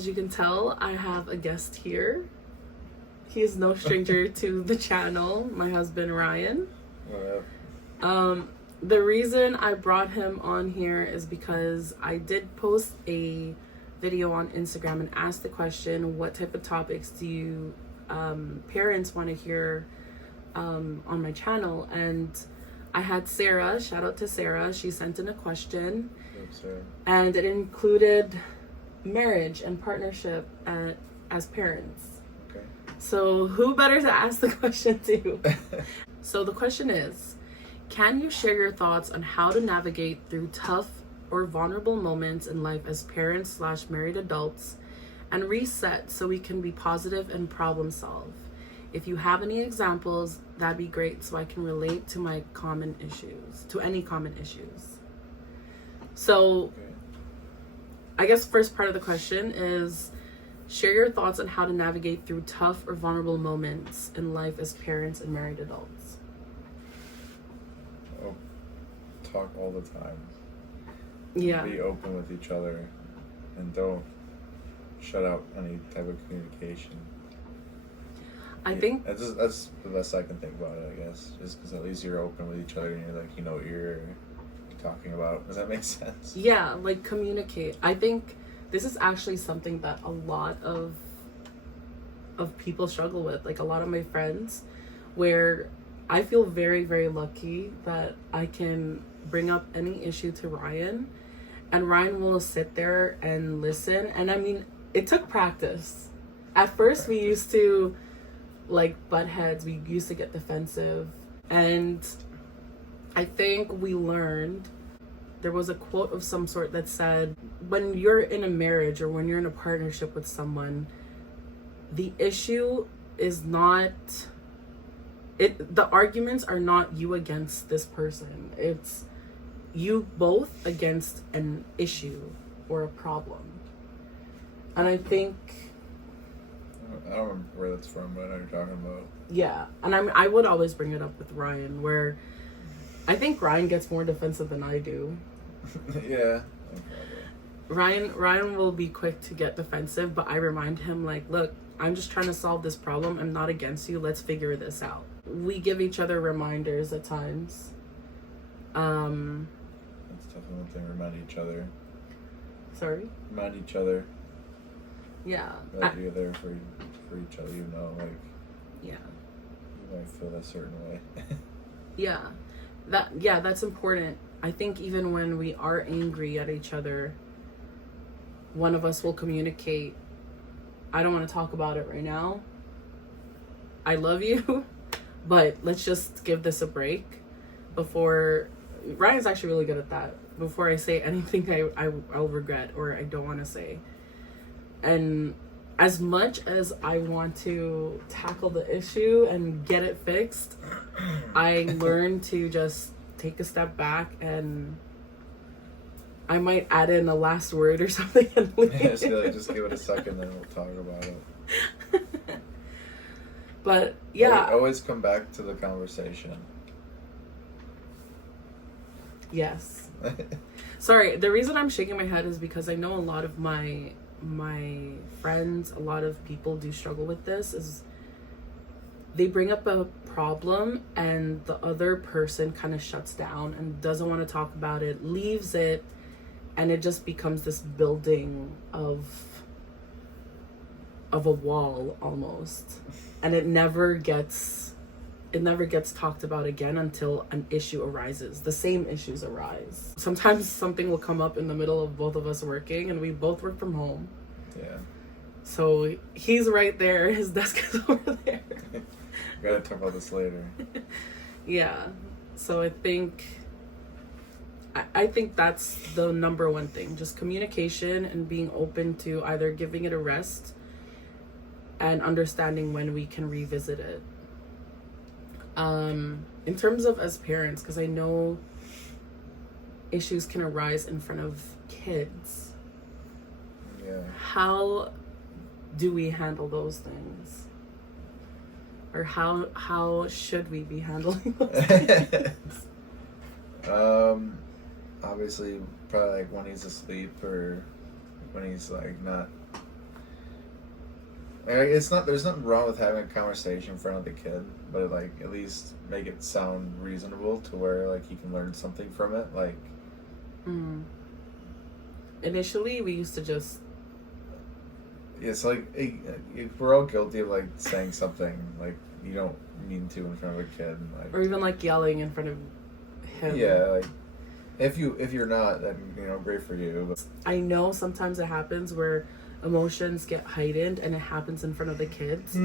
as you can tell, I have a guest here. He is no stranger to the channel, my husband Ryan. What up? The reason I brought him on here is because I did post a video on Instagram and asked the question, what type of topics do you parents want to hear on my channel? And I had Sarah, shout out to Sarah, she sent in a question. And it included marriage and partnership as parents. Okay. So who better to ask the question to? So the question is, can you share your thoughts on how to navigate through tough or vulnerable moments in life as parents/married adults and reset so we can be positive and problem solve? If you have any examples, that'd be great so I can relate to any common issues. So Okay. I guess first part of the question is, share your thoughts on how to navigate through tough or vulnerable moments in life as parents and married adults. Oh, talk all the time. Yeah. Be open with each other and don't shut out any type of communication. I think that's the best I can think about it, I guess. Just because at least you're open with each other and you're like, you know what you're talking about. Does that make sense? Yeah, like communicate. I think this is actually something that a lot of people struggle with. Like a lot of my friends, where I feel very, very lucky that I can bring up any issue to Ryan and Ryan will sit there and listen. And I mean, it took practice. At first we used to like butt heads, we used to get defensive, and I think we learned, there was a quote of some sort that said, when you're in a marriage or when you're in a partnership with someone, the issue is not the arguments are not you against this person. It's you both against an issue or a problem. And I think, I don't remember where that's from, but I know what you're talking about. yeah, and I would always bring it up with Ryan, where I think Ryan gets more defensive than I do. Yeah. Ryan will be quick to get defensive, but I remind him, like, look, I'm just trying to solve this problem. I'm not against you. Let's figure this out. We give each other reminders at times. That's definitely one thing. Remind each other. Sorry? Remind each other. Yeah. That you're there for each other, you know, like, yeah. you might feel a certain way. Yeah, that's important. I think even when we are angry at each other, one of us will communicate, I don't want to talk about it right now. I love you, but let's just give this a break before. Ryan's actually really good at that. Before I say anything I'll regret or I don't want to say. And as much as I want to tackle the issue and get it fixed, I learned to just take a step back and I might add in a last word or something and leave. Yeah, so just give it a second, then we'll talk about it. But yeah, always come back to the conversation. Yes. Sorry, the reason I'm shaking my head is because I know a lot of my friends, a lot of people do struggle with this, is they bring up a problem and the other person kind of shuts down and doesn't want to talk about it, leaves it, and it just becomes this building of a wall almost, and it never gets talked about again until an issue arises. The same issues arise. Sometimes something will come up in the middle of both of us working, and we both work from home. Yeah. So he's right there, his desk is over there. We gotta talk about this later. Yeah. So I think that's the number one thing. Just communication and being open to either giving it a rest and understanding when we can revisit it. In terms of as parents, because I know issues can arise in front of kids. Yeah. How do we handle those things? Or how should we be handling those things? Obviously, probably like when he's asleep or when he's like not It's not. There's nothing wrong with having a conversation in front of the kid, but like at least make it sound reasonable to where like he can learn something from it. Like, initially we used to just it's like we're all guilty of like saying something like you don't mean to in front of a kid, like, or even like yelling in front of him. Yeah, like if you're not, then great for you. But I know sometimes it happens where emotions get heightened and it happens in front of the kids.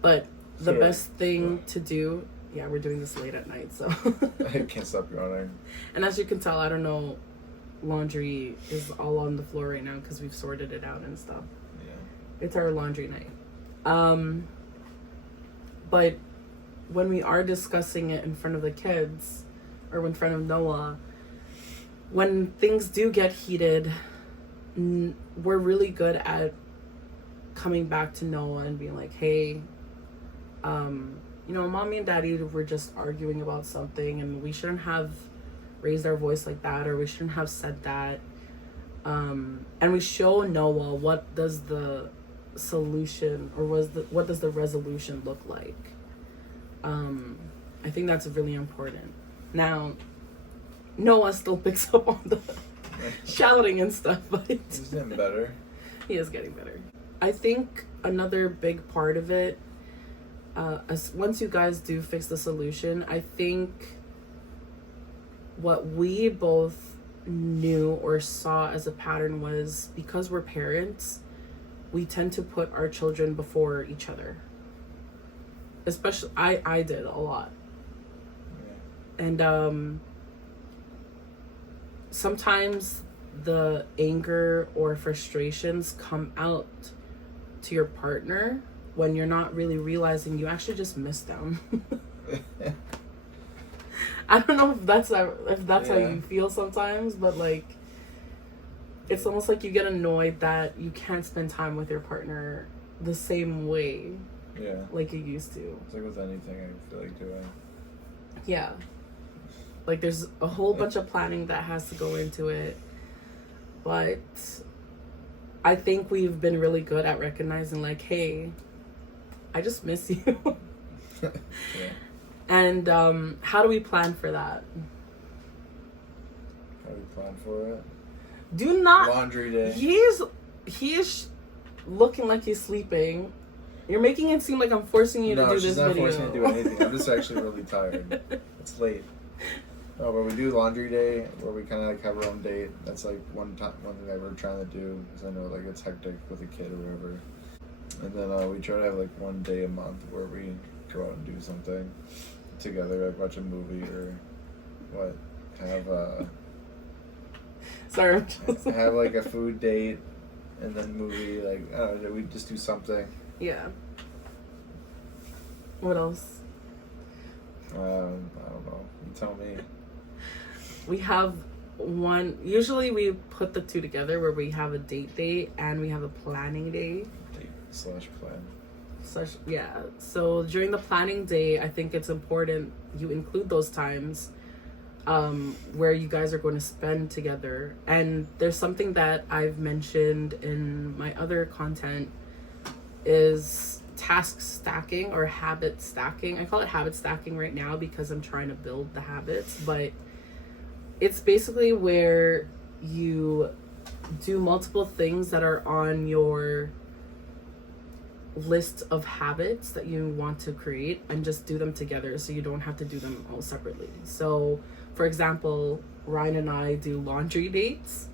But the best thing to do, yeah, we're doing this late at night, so I can't stop yawning. And as you can tell, I don't know, laundry is all on the floor right now because we've sorted it out and stuff. Yeah, it's our laundry night. But when we are discussing it in front of the kids or in front of Noah, when things do get heated, we're really good at coming back to Noah and being like, hey, mommy and daddy were just arguing about something and we shouldn't have raised our voice like that, or we shouldn't have said that. And we show Noah what does the solution or what does the resolution look like. I think that's really important. Now, Noah still picks up on the shouting and stuff, but he's getting better. He is getting better. I think another big part of it, once you guys do fix the solution, I think what we both knew or saw as a pattern was because we're parents, we tend to put our children before each other. Especially, I did a lot. Yeah. And sometimes the anger or frustrations come out to your partner when you're not really realizing you actually just miss them. I don't know if that's how you feel sometimes, but like it's almost like you get annoyed that you can't spend time with your partner the same way. Yeah. Like you used to. It's like with anything I feel like doing. Yeah. Like there's a whole bunch of planning that has to go into it. But I think we've been really good at recognizing like, hey, I just miss you. Yeah. And how do we plan for that? How do we plan for it? Do not laundry day. He is looking like he's sleeping. You're making it seem like I'm forcing you to do this video. No, she's not forcing me to do anything. I'm just actually really tired. It's late. Oh, but we do laundry day where we kind of like have our own date. That's like one thing that we're trying to do because I know like it's hectic with a kid or whatever. And then we try to have like one day a month where we go out and do something together, like watch a movie or what. Sorry. Have like a food date and then movie. Like I don't know, we just do something. Yeah. What else? I don't know. You tell me. We have one. Usually we put the two together where we have a date and we have a planning day. Date/plan. Yeah. So during the planning day, I think it's important you include those times where you guys are going to spend together. And there's something that I've mentioned in my other content is task stacking or habit stacking. I call it habit stacking right now because I'm trying to build the habits, but it's basically where you do multiple things that are on your list of habits that you want to create and just do them together so you don't have to do them all separately. So, for example, Ryan and I do laundry dates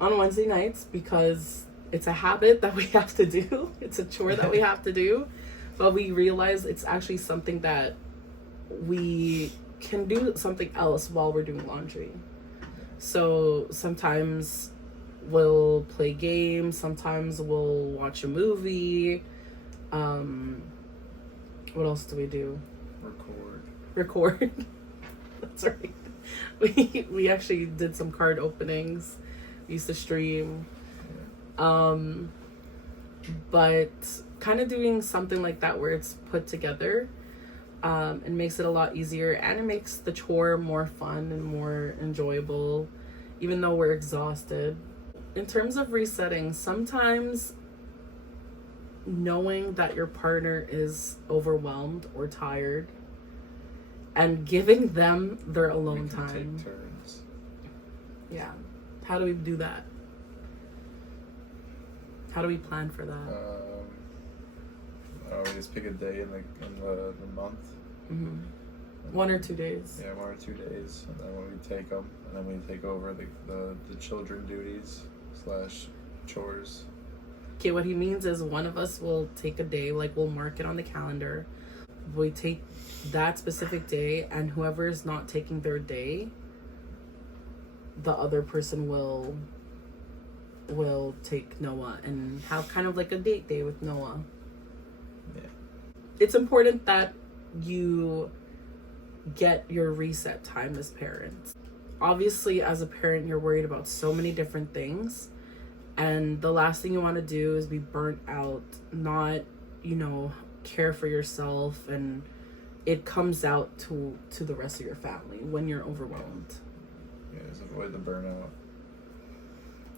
on Wednesday nights because it's a habit that we have to do. It's a chore that we have to do. But we realize it's actually something that we can do something else while we're doing laundry. So sometimes we'll play games. Sometimes we'll watch a movie. What else do we do? Record. That's right. We actually did some card openings. We used to stream. But kind of doing something like that where it's put together and makes it a lot easier, and it makes the chore more fun and more enjoyable even though we're exhausted. In terms of resetting, sometimes knowing that your partner is overwhelmed or tired and giving them their alone We can time. take turns. Yeah. How do we do that? How do we plan for that? We just pick a day in the month. Mm-hmm. 1 or 2 days. Yeah, 1 or 2 days, and then when we take them, and then we take over the children duties / chores. Okay, what he means is one of us will take a day, like we'll mark it on the calendar. We take that specific day, and whoever is not taking their day, the other person will take Noah and have kind of like a date day with Noah. Yeah. It's important that you get your reset time as parents. Obviously, as a parent, you're worried about so many different things, and the last thing you want to do is be burnt out, not, care for yourself, and it comes out to the rest of your family when you're overwhelmed. Yeah, just avoid the burnout.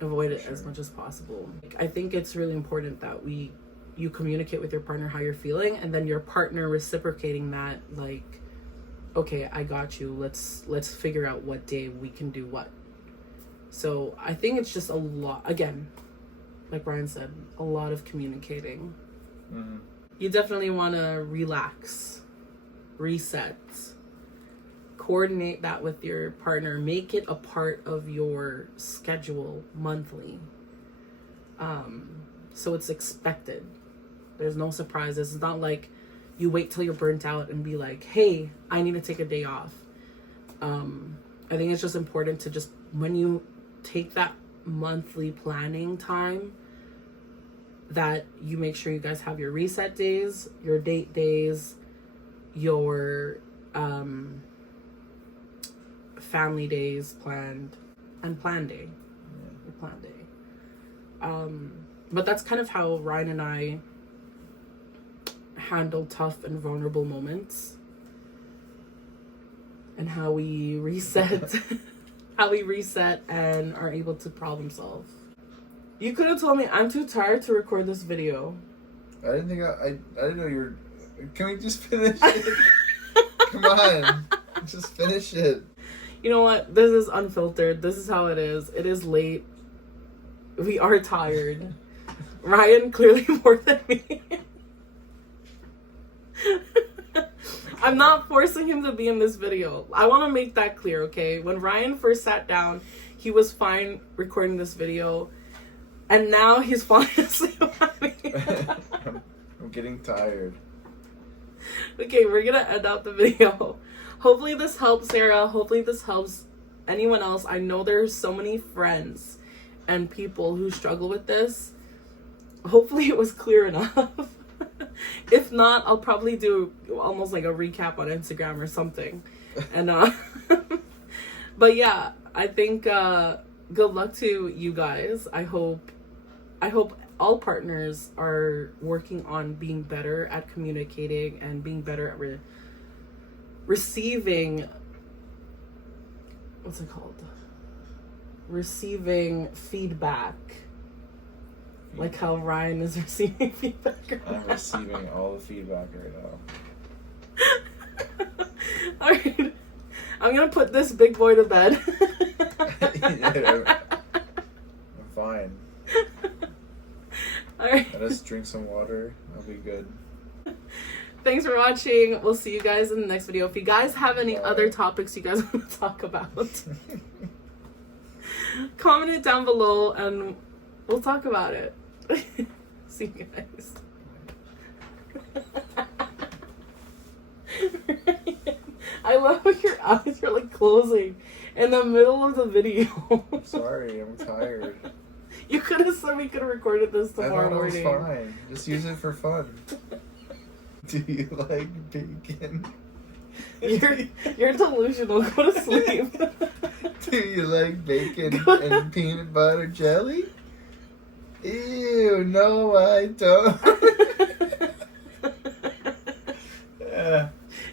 Avoid it as much as possible. I think it's really important that you communicate with your partner how you're feeling, and then your partner reciprocating that, like, okay, I got you. Let's figure out what day we can do what. So I think it's just a lot, again, like Brian said, a lot of communicating. Mm-hmm. You definitely want to relax, reset, coordinate that with your partner, make it a part of your schedule monthly. So it's expected. There's no surprises. It's not like you wait till you're burnt out and be like, hey, I need to take a day off. I think it's just important to just, when you take that monthly planning time, that you make sure you guys have your reset days, your date days, your family days planned, and plan day. Yeah. Your plan day. But that's kind of how Ryan and I handle tough and vulnerable moments, and how we reset and are able to problem solve. You could have told me I'm too tired to record this video. I didn't think I didn't know you were. Can we just finish it? Come on, just finish it. You know what? This is unfiltered. This is how it is. It is late. We are tired. Ryan clearly more than me. I'm not forcing him to be in this video. I want to make that clear, okay? When Ryan first sat down, he was fine recording this video. And now he's falling asleep on me. I'm getting tired. Okay, we're going to end out the video. Hopefully this helps Sarah. Hopefully this helps anyone else. I know there's so many friends and people who struggle with this. Hopefully it was clear enough. If not, I'll probably do almost like a recap on Instagram or something. And but yeah, I think good luck to you guys. I hope all partners are working on being better at communicating and being better at receiving, what's it called? Receiving feedback. Like how Ryan is receiving feedback right I'm now. receiving all the feedback right now. Alright. I'm gonna put this big boy to bed. Yeah, I'm fine. Alright. Let us drink some water. I'll be good. Thanks for watching. We'll see you guys in the next video. If you guys have any Bye. other topics you guys want to talk about, comment it down below and we'll talk about it. See you guys. I love how your eyes are like closing in the middle of the video. Sorry, I'm tired. You could have said we could have recorded this I tomorrow thought it was morning. fine. Just use it for fun. Do you like bacon? You're delusional. Go to sleep. Do you like bacon and peanut butter jelly? Ew, no, I don't.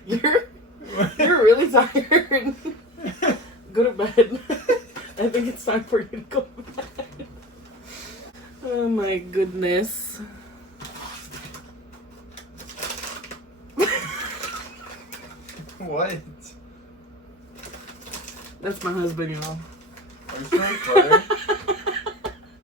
You're really tired. Go to bed. I think it's time for you to go to bed. Oh my goodness. What? That's my husband, y'all. Are you still recording?